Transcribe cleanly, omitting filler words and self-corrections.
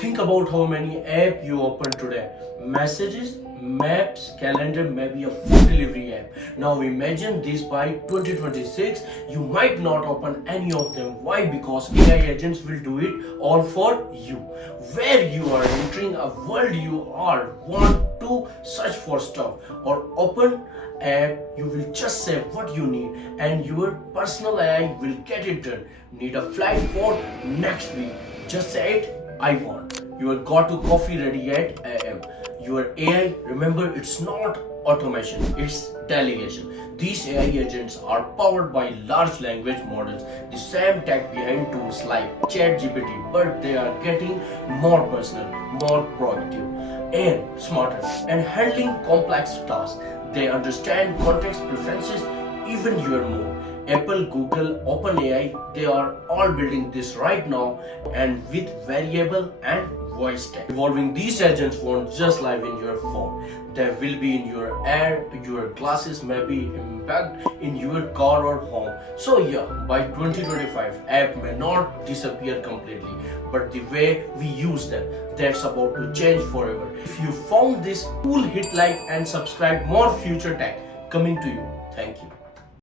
Think about how many apps you open today. Messages, maps, calendar, maybe a food delivery app. Now imagine this by 2026, you might not open any of them. Why? Because AI agents will do it all for you. Where you are entering a world you are want to search for stuff or open app, you will just say what you need and your personal AI will get it done. Need a flight for next week? Just say it, I want. Your got to coffee ready at AM. Your AI, remember, it's not automation, it's delegation. These AI agents are powered by large language models, the same tech behind tools like ChatGPT, but they are getting more personal, more proactive, and smarter, and handling complex tasks. They understand context preferences even your more. Apple, Google, OpenAI, they are all building this right now, and with variable and voice tech. Evolving these agents won't just live in your phone. They will be in your air, your glasses, maybe impact in your car or home. So yeah, by 2025, app may not disappear completely, but the way we use them, that's about to change forever. If you found this cool, hit like and subscribe. More future tech coming to you. Thank you.